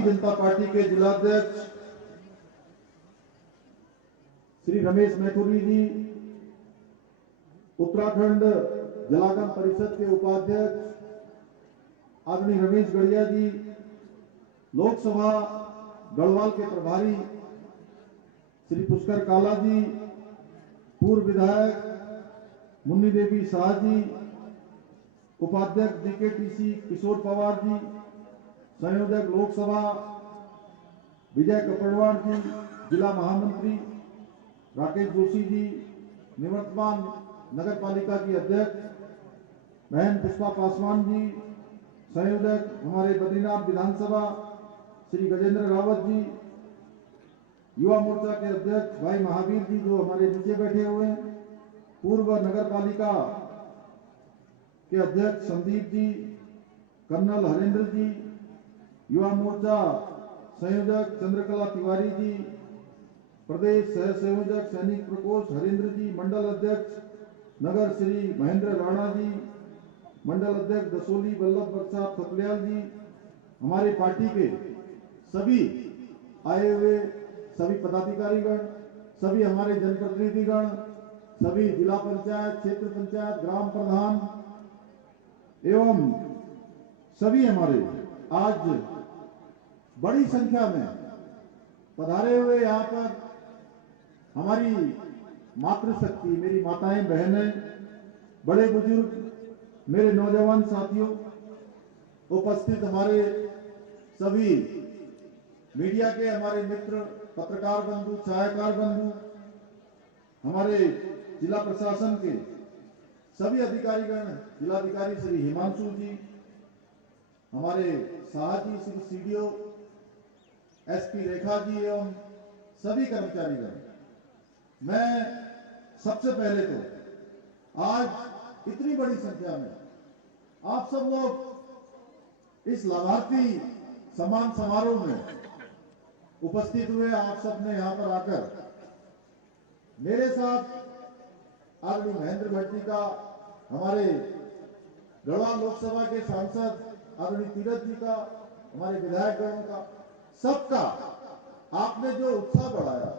Bharatiya Janata party के जिलाध्यक्ष श्री रमेश मैथुरी जी, उत्तराखंड जलागम परिषद के उपाध्यक्ष आदरणीय रमेश गढ़िया जी, लोकसभा गढ़वाल के प्रभारी श्री पुष्कर काला जी, पूर्व विधायक मुन्नी देवी शाह जी, उपाध्यक्ष डीकेटीसी किशोर पवार जी, संयोजक लोकसभा विजय कपड़वार जी, जिला महामंत्री राकेश जोशी जी, निवर्तमान नगर पालिका की अध्यक्ष बहन पुष्पा पासवान जी, संयोजक हमारे बद्रीनाथ विधानसभा श्री गजेंद्र रावत जी, युवा मोर्चा के अध्यक्ष भाई महावीर जी जो हमारे नीचे बैठे हुए हैं, पूर्व नगर पालिका के अध्यक्ष संदीप जी, कर्नल हरेंद्र जी, युवा मोर्चा संयोजक चंद्रकला तिवारी जी, प्रदेश सह संयोजक सैनिक प्रकोष्ठ हरेंद्र जी, मंडल अध्यक्ष नगर श्री महेंद्र राणा जी, मंडल अध्यक्ष दसोली वल्लभ बख्शा थपलियाल जी, हमारे पार्टी के सभी आए हुए सभी पदाधिकारीगण, सभी हमारे जनप्रतिनिधिगण, सभी जिला पंचायत, क्षेत्र पंचायत, ग्राम प्रधान एवं सभी हमारे आज बड़ी संख्या में पधारे हुए यहाँ पर हमारी मातृशक्ति, मेरी माताएं बहनें, बड़े बुजुर्ग, मेरे नौजवान साथियों, उपस्थित हमारे सभी मीडिया के हमारे मित्र, पत्रकार बंधु, छायाकार बंधु, हमारे जिला प्रशासन के सभी अधिकारीगण, जिलाधिकारी श्री हिमांशु जी, हमारे शाह जी, श्री सीडीओ, एसपी रेखा जी एवं सभी कर्मचारीगण, मैं सबसे पहले तो आज इतनी बड़ी संख्या में आप सब लोग इस लाभार्थी सम्मान समारोह में उपस्थित हुए। आप सब ने यहां पर आकर मेरे साथ आदरणीय महेंद्र भट्ट जी का, हमारे गढ़वाल लोकसभा के सांसद आदरणीय तीरथ जी का, हमारे विधायकगणों का, सबका आपने जो उत्साह बढ़ाया,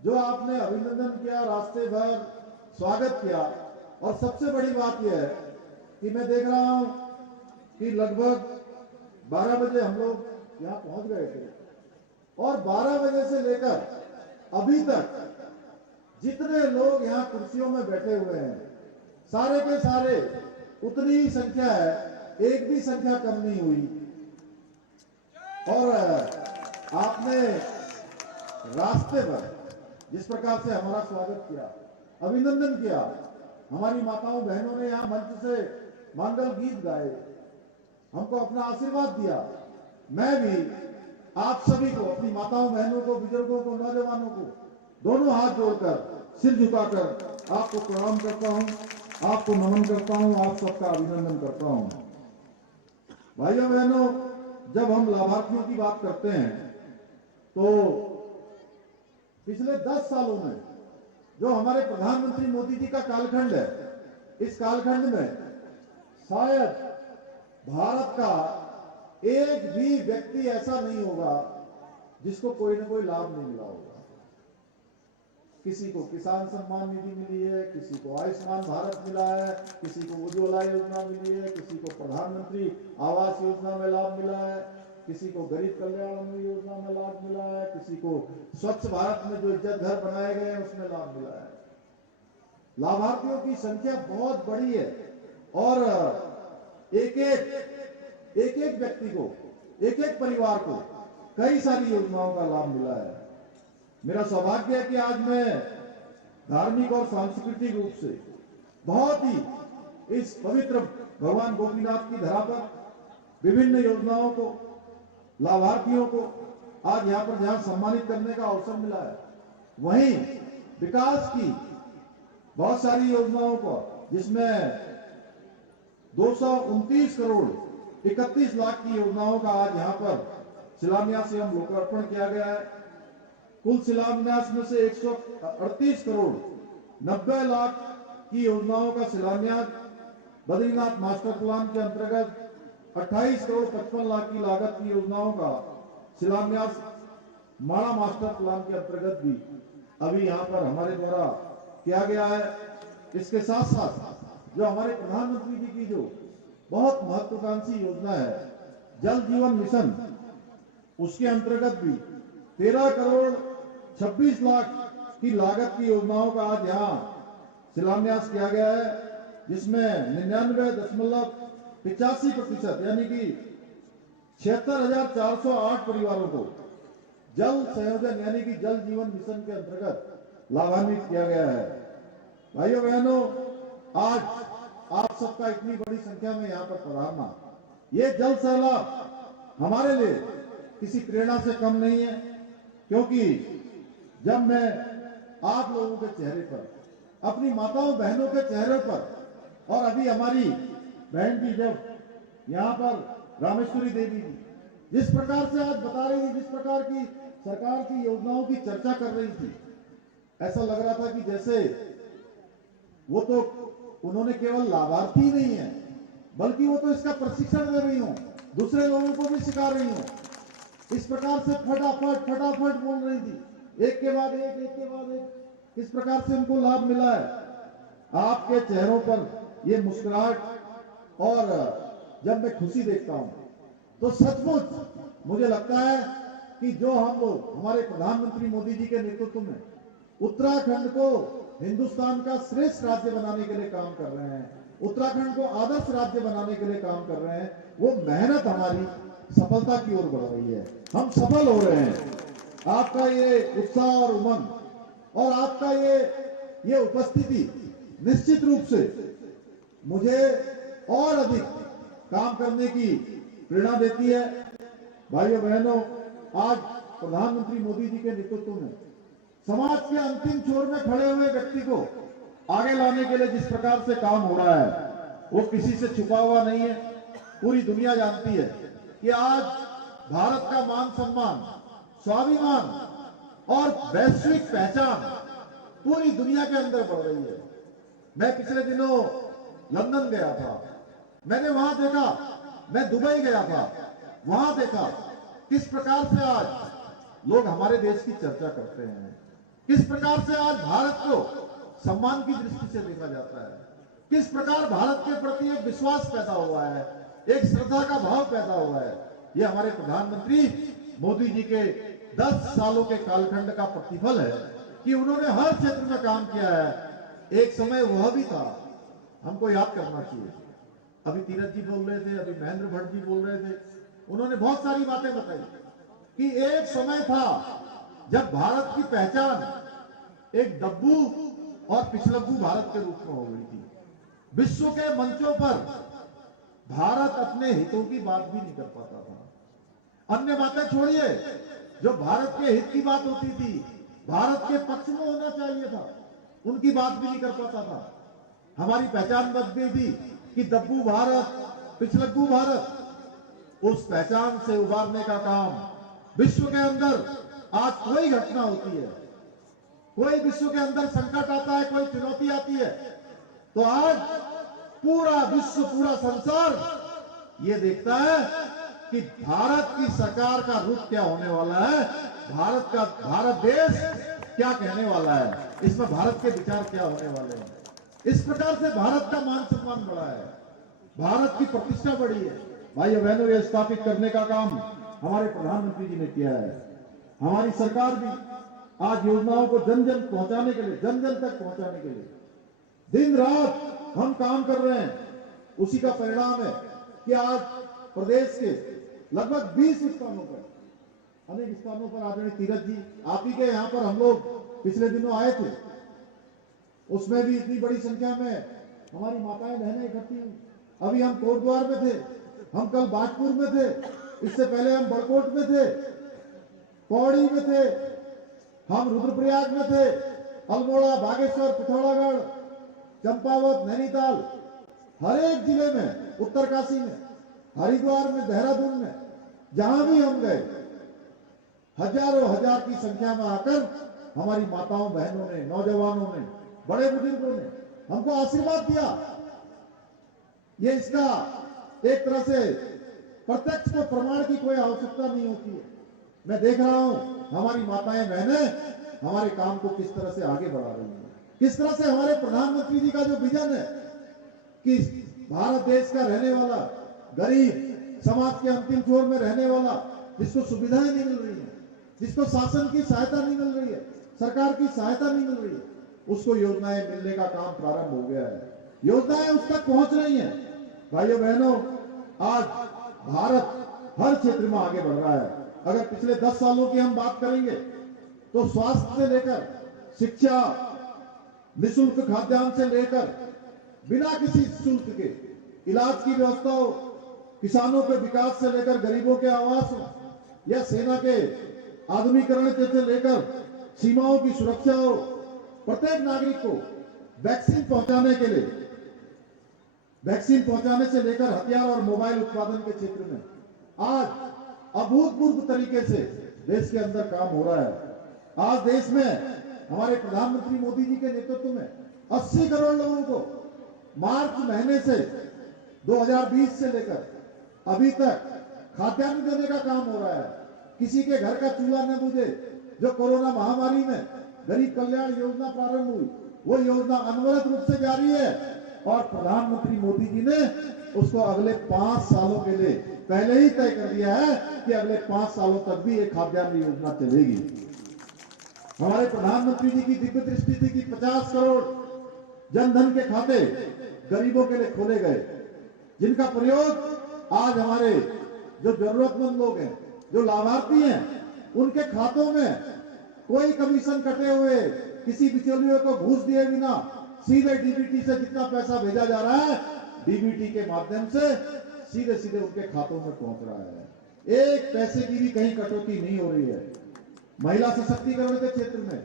जो आपने अभिनंदन किया, रास्ते भर स्वागत किया, और सबसे बड़ी बात यह है कि मैं देख रहा हूं कि लगभग 12 बजे हम लोग यहां पहुंच गए थे और 12 बजे से लेकर अभी तक जितने लोग यहां कुर्सियों में बैठे हुए हैं, सारे के सारे उतनी ही संख्या है, एक भी संख्या कम नहीं हुई। और आपने रास्ते पर जिस प्रकार से हमारा स्वागत किया, अभिनंदन किया, हमारी माताओं बहनों ने यहां मंच से मंगल गीत गाए, हमको अपना आशीर्वाद दिया, मैं भी आप सभी को, अपनी माताओं बहनों को, बुजुर्गों को, नौजवानों को दोनों हाथ जोड़कर, सिर झुकाकर आपको प्रणाम करता हूं, आपको नमन करता हूं, आप सबका अभिनंदन करता हूं। भाइयों बहनों, जब हम लाभार्थियों की बात करते हैं तो पिछले 10 सालों में जो हमारे प्रधानमंत्री मोदी जी का कालखंड है, इस कालखंड में शायद भारत का एक भी व्यक्ति ऐसा नहीं होगा जिसको कोई ना कोई लाभ नहीं मिला होगा। किसी को किसान सम्मान निधि मिली है, किसी को आयुष्मान भारत मिला है, किसी को उज्ज्वला योजना मिली है, किसी को प्रधानमंत्री आवास योजना में लाभ मिला है, किसी को गरीब कल्याण अन्न योजना में लाभ मिला है, किसी को स्वच्छ भारत में जो इज्जत घर बनाए गए हैं उसमें लाभ मिला है। लाभार्थियों की संख्या बहुत बड़ी है और एक एक व्यक्ति को, एक एक परिवार को कई सारी योजनाओं का लाभ मिला है। मेरा सौभाग्य है कि आज मैं धार्मिक और सांस्कृतिक रूप से बहुत ही इस पवित्र भगवान गोपीनाथ की धरा पर विभिन्न योजनाओं को, लाभार्थियों को आज यहाँ पर जहां सम्मानित करने का अवसर मिला है, वहीं विकास की बहुत सारी योजनाओं को, जिसमें 229 करोड़ 31 लाख की योजनाओं का आज यहाँ पर शिलान्यास एवं लोकार्पण किया गया है। कुल शिलान्यास में से 138 करोड़ 90 लाख की योजनाओं का शिलान्यास बद्रीनाथ मास्टर प्लान के अंतर्गत 28 करोड़ 55 लाख की लागत की योजनाओं का शिलान्यास माड़ा मास्टर प्लान के अंतर्गत भी अभी यहाँ पर हमारे द्वारा किया गया है। इसके साथ साथ जो हमारे प्रधानमंत्री जी की जो बहुत महत्वाकांक्षी योजना है जल जीवन मिशन, उसके अंतर्गत भी 13 करोड़ 26 लाख की लागत की योजनाओं का आज यहाँ शिलान्यास किया गया है, जिसमें 99.85% यानी कि 76,408 परिवारों को जल संयोजन यानी कि जल जीवन मिशन के अंतर्गत लाभान्वित किया गया है। भाइयों बहनों, आज आप सबका इतनी बड़ी संख्या में यहाँ पर पधारना, ये जल सैलाब हमारे लिए किसी प्रेरणा से कम नहीं है, क्योंकि जब मैं आप लोगों के चेहरे पर, अपनी माताओं बहनों के चेहरे पर, और अभी हमारी बहन जी जब यहाँ पर रामेश्वरी देवी जी जिस प्रकार से आज बता रही थी, जिस प्रकार की सरकार की योजनाओं की चर्चा कर रही थी, ऐसा लग रहा था कि जैसे वो तो उन्होंने केवल लाभार्थी नहीं है, बल्कि वो तो इसका प्रशिक्षण दे रही हूं, दूसरे लोगों को भी सिखा रही हूं। इस प्रकार से फटाफट बोल रही थी, एक के बाद एक, किस प्रकार से उनको लाभ मिला है। आपके चेहरों पर ये मुस्कुराहट, और जब मैं खुशी देखता हूं तो सचमुच मुझे लगता है कि जो हम लोग हमारे प्रधानमंत्री मोदी जी के नेतृत्व में उत्तराखंड को हिंदुस्तान का श्रेष्ठ राज्य बनाने के लिए काम कर रहे हैं, उत्तराखंड को आदर्श राज्य बनाने के लिए काम कर रहे हैं, वो मेहनत हमारी सफलता की ओर बढ़ रही है, हम सफल हो रहे हैं। आपका ये उत्साह और उमंग और आपका ये उपस्थिति निश्चित रूप से मुझे और अधिक काम करने की प्रेरणा देती है। भाइयों बहनों, आज प्रधानमंत्री मोदी जी के नेतृत्व में समाज के अंतिम छोर में खड़े हुए व्यक्ति को आगे लाने के लिए जिस प्रकार से काम हो रहा है, वो किसी से छुपा हुआ नहीं है। पूरी दुनिया जानती है कि आज भारत का मान सम्मान, स्वाभिमान और वैश्विक पहचान पूरी दुनिया के अंदर बढ़ रही है। मैं पिछले दिनों लंदन गया था, मैंने वहां देखा, मैं दुबई गया था, वहां देखा किस प्रकार से आज लोग हमारे देश की चर्चा करते हैं, किस प्रकार से आज भारत को सम्मान की दृष्टि से देखा जाता है, किस प्रकार भारत के प्रति एक विश्वास पैदा हुआ है, एक श्रद्धा का भाव पैदा हुआ है। ये हमारे प्रधानमंत्री मोदी जी के 10 सालों के कालखंड का प्रतिफल है कि उन्होंने हर क्षेत्र में काम किया है। एक समय वह भी था, हमको याद करना चाहिए, अभी तीरथ जी बोल रहे थे, अभी महेंद्र भट्ट जी बोल रहे थे, उन्होंने बहुत सारी बातें बताई कि एक समय था जब भारत की पहचान एक दब्बू और पिछलग्गू भारत के रूप में हो गई थी। विश्व के मंचों पर भारत अपने हितों की बात भी नहीं कर पाता था। अन्य बातें छोड़िए, जो भारत के हित की बात होती थी, भारत के पक्ष में होना चाहिए था, उनकी बात भी नहीं कर पाता था। हमारी पहचान बन गई थी कि दब्बू भारत, पिछलग्गू भारत। उस पहचान से उबारने का काम विश्व के अंदर आज कोई घटना होती है, कोई विश्व के अंदर संकट आता है, कोई चुनौती आती है, तो आज पूरा विश्व, पूरा संसार ये देखता है कि भारत की सरकार का रुख क्या होने वाला है, भारत देश क्या कहने वाला है, इसमें भारत के विचार क्या होने वाले हैं। इस प्रकार से भारत का मान सम्मान बढ़ा है, भारत की प्रतिष्ठा बढ़ी है। भाइयों बहनों, ये स्थापित करने का काम हमारे प्रधानमंत्री जी ने किया है। हमारी सरकार भी आज योजनाओं को जन जन पहुंचाने के लिए, जन जन तक पहुंचाने के लिए दिन रात हम काम कर रहे हैं। उसी का परिणाम है कि आज प्रदेश के लगभग 20 स्थानों पर, अनेक स्थानों पर आदरणीय तीरथ जी आप ही के यहाँ पर हम लोग पिछले दिनों आए थे, उसमें भी इतनी बड़ी संख्या में हमारी माताएं बहनें इकट्ठी हुई। अभी हम कोटद्वार में थे, हम कल बाजपुर में थे, इससे पहले हम बड़कोट में थे, पौड़ी में थे, हम रुद्रप्रयाग में थे, अल्मोड़ा, बागेश्वर, पिथौरागढ़, चंपावत, नैनीताल, हर एक जिले में, उत्तरकाशी में, हरिद्वार में, देहरादून में, जहां भी हम गए, हजारों हजार की संख्या में आकर हमारी माताओं बहनों ने, नौजवानों ने, बड़े बुजुर्गों ने हमको आशीर्वाद दिया। ये इसका एक तरह से प्रत्यक्ष को प्रमाण की कोई आवश्यकता नहीं होती है, मैं देख रहा हूं हमारी माताएं बहनें हमारे काम को किस तरह से आगे बढ़ा रही हैं, किस तरह से हमारे प्रधानमंत्री जी का जो विजन है कि भारत देश का रहने वाला गरीब, समाज के अंतिम छोर में रहने वाला, जिसको सुविधाएं नहीं मिल रही है, जिसको शासन की सहायता नहीं मिल रही है, सरकार की सहायता नहीं मिल रही है, उसको योजनाएं मिलने का काम प्रारंभ हो गया है। योजनाएं उस तक पहुंच रही हैं। भाइयों बहनों, आज भारत हर क्षेत्र में आगे बढ़ रहा है। अगर पिछले 10 सालों की हम बात करेंगे तो स्वास्थ्य से लेकर शिक्षा, निःशुल्क खाद्यान्न से लेकर बिना किसी शुल्क के इलाज की व्यवस्था हो, किसानों के विकास से लेकर गरीबों के आवास हो, या सेना के आधुनिकीकरण से लेकर सीमाओं की सुरक्षा हो, प्रत्येक नागरिक को वैक्सीन पहुंचाने के लिए, वैक्सीन पहुंचाने से लेकर हथियार और मोबाइल उत्पादन के क्षेत्र में आज अभूतपूर्व तरीके से देश के अंदर काम हो रहा है। आज देश में हमारे प्रधानमंत्री मोदी जी के नेतृत्व में 80 करोड़ लोगों को मार्च महीने से 2020 से लेकर अभी तक खाद्यान्न देने का काम हो रहा है। किसी के घर का चूल्हा न बुझे, जो कोरोना महामारी में गरीब कल्याण योजना प्रारंभ हुई, वो योजना अनवरत रूप से जारी है और प्रधानमंत्री मोदी जी ने उसको अगले 5 सालों के लिए पहले ही तय कर दिया है कि अगले 5 सालों तक भी ये खाद्यान्न योजना चलेगी। हमारे प्रधानमंत्री जी की दिव्य दृष्टि थी कि 50 करोड़ जनधन के खाते गरीबों के लिए खोले गए, जिनका प्रयोग आज हमारे जो जरूरतमंद लोग हैं, जो लाभार्थी हैं, उनके खातों में कोई कमीशन कटे हुए, किसी बिचौलियों को घूस दिए बिना सीधे डीबीटी से जितना पैसा भेजा जा रहा है, डीबीटी के माध्यम से सीधे सीधे उनके खातों में पहुंच रहा है। एक पैसे की भी कहीं कटौती नहीं हो रही है। महिला सशक्तिकरण के क्षेत्र में,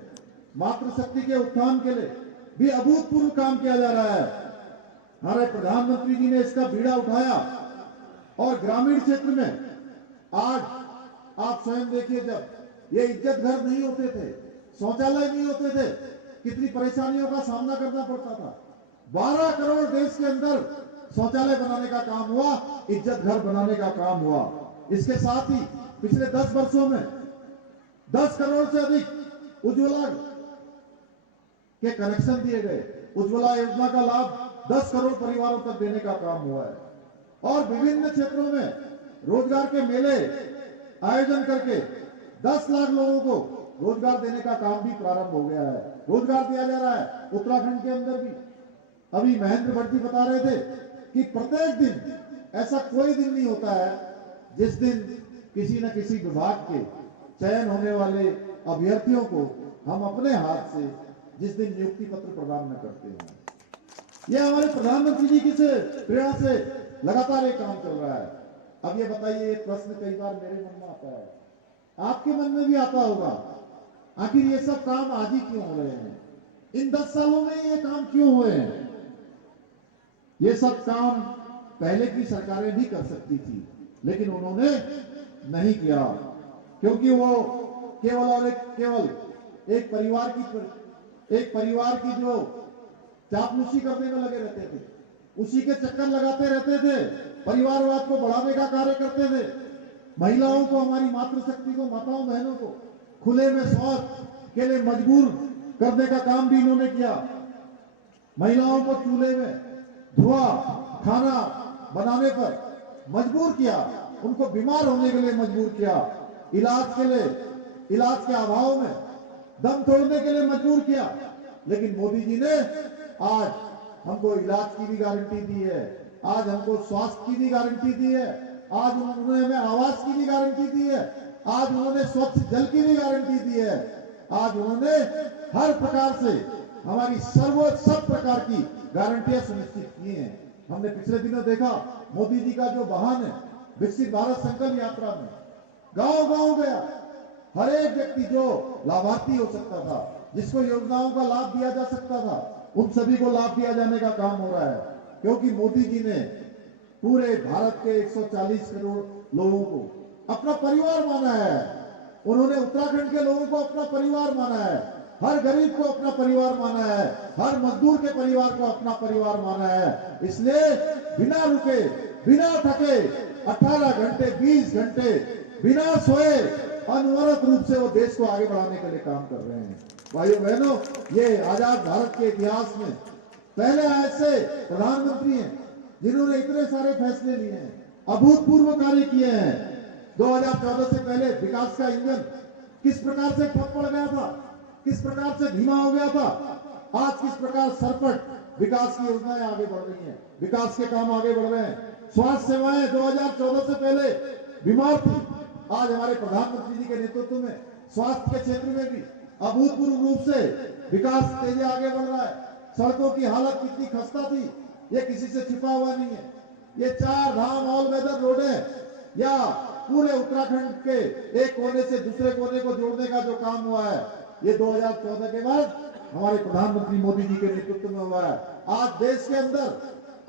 मातृशक्ति के उत्थान के लिए भी अभूतपूर्व काम किया जा रहा है। हमारे प्रधानमंत्री जी ने इसका बीड़ा उठाया और ग्रामीण क्षेत्र में आज आप स्वयं देखिए, जब ये इज्जत घर नहीं होते थे, शौचालय नहीं होते थे, कितनी परेशानियों का सामना करना पड़ता था। 12 करोड़ देश के अंदर शौचालय बनाने का काम हुआ, इज्जत घर बनाने का काम हुआ। इसके साथ ही पिछले 10 वर्षों में 10 करोड़ से अधिक उज्ज्वला के कनेक्शन दिए गए। उज्ज्वला योजना का लाभ 10 करोड़ परिवारों तक देने का काम हुआ है और विभिन्न क्षेत्रों में रोजगार के मेले आयोजन करके 10 लाख लोगों को रोजगार देने का काम भी प्रारंभ हो गया है। रोजगार दिया जा रहा है उत्तराखंड के अंदर भी। अभी महेंद्र भट्ट जी बता रहे थे कि प्रत्येक दिन, ऐसा कोई दिन नहीं होता है जिस दिन किसी न किसी विभाग के चयन होने वाले अभ्यर्थियों को हम अपने हाथ से जिस दिन नियुक्ति पत्र प्रदान न करते हैं। यह हमारे प्रधानमंत्री जी की से प्रेरणा से लगातार ये काम चल रहा है। अब ये बताइए, एक प्रश्न कई बार मेरे मन में आता है, आपके मन में भी आता होगा, आखिर ये सब काम आज ही क्यों हो रहे हैं? इन 10 सालों में ये काम क्यों हुए हैं? ये सब काम पहले की सरकारें भी कर सकती थी, लेकिन उन्होंने नहीं किया, क्योंकि वो केवल और केवल एक परिवार की जो चापलूसी करने में लगे रहते थे, उसी के चक्कर लगाते रहते थे, परिवारवाद को बढ़ाने का कार्य करते थे। महिलाओं को, हमारी मातृशक्ति को, माताओं बहनों को खुले में शौच के लिए मजबूर करने का काम भी इन्होंने किया। महिलाओं को चूल्हे में धुआं खाना बनाने पर मजबूर किया, उनको बीमार होने के लिए मजबूर किया, इलाज के लिए, इलाज के अभाव में दम तोड़ने के लिए मजबूर किया। लेकिन मोदी जी ने आज हमको इलाज की भी गारंटी दी है, आज हमको स्वास्थ्य की भी गारंटी दी है, आज उन्होंने हमें आवास की भी गारंटी दी है, आज उन्होंने स्वच्छ जल की भी गारंटी दी है, आज उन्होंने हर प्रकार से हमारी सब प्रकार की गारंटियां सुनिश्चित की हैं। हमने पिछले दिनों देखा मोदी जी का जो वाहन है, विकसित भारत संकल्प यात्रा में गांव गांव गया, हर एक व्यक्ति जो लाभार्थी हो सकता था, जिसको योजनाओं का लाभ दिया जा सकता था, उन सभी को लाभ दिया जाने का काम हो रहा है। क्योंकि मोदी जी ने पूरे भारत के 140 करोड़ लोगों को अपना परिवार माना है। उन्होंने उत्तराखंड के लोगों को अपना परिवार माना है, हर गरीब को अपना परिवार माना है, हर मजदूर के परिवार को अपना परिवार माना है। इसलिए बिना रुके, बिना थके 18 घंटे 20 घंटे बिना सोए अनवरत रूप से वो देश को आगे बढ़ाने के लिए काम कर रहे हैं। भाइयों बहनों, ये आजाद भारत के इतिहास में पहले ऐसे प्रधानमंत्री हैं जिन्होंने इतने सारे फैसले लिए हैं, अभूतपूर्व कार्य किए हैं। 2014 से पहले विकास का इंजन किस प्रकार से ठप पड़ गया था, किस प्रकार से धीमा हो गया था, आज किस प्रकार सरपट विकास की योजनाएं आगे बढ़ रही हैं, विकास के काम आगे बढ़ रहे हैं। स्वास्थ्य सेवाएं 2014 से पहले बीमार थी, आज हमारे प्रधानमंत्री जी के नेतृत्व में स्वास्थ्य के क्षेत्र में भी अभूतपूर्व रूप से विकास तेजी आगे बढ़ रहा है। सड़कों की हालत कितनी खस्ता थी, ये किसी से छिपा हुआ नहीं है। ये 4 धाम ऑल वेदर रोडें या पूरे उत्तराखंड के एक कोने से दूसरे कोने को जोड़ने का जो काम हुआ है, ये 2014 के बाद हमारे प्रधानमंत्री मोदी जी के नेतृत्व में हुआ है। आज देश के अंदर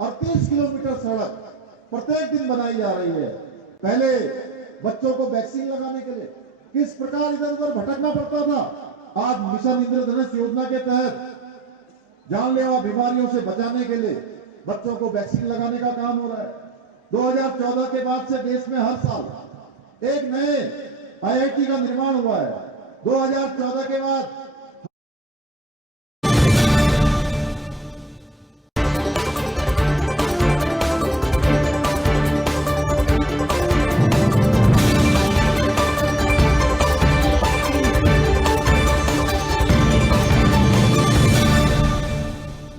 38 किलोमीटर सड़क प्रत्येक दिन बनाई जा रही है। पहले बच्चों को वैक्सीन लगाने के लिए किस प्रकार इधर उधर भटकना पड़ता था, आज मिशन इंद्रधनुष योजना के तहत जानलेवा बीमारियों से बचाने के लिए बच्चों को वैक्सीन लगाने का काम हो रहा है। 2014 के बाद से देश में हर साल एक नए IIT का निर्माण हुआ है। 2014 के बाद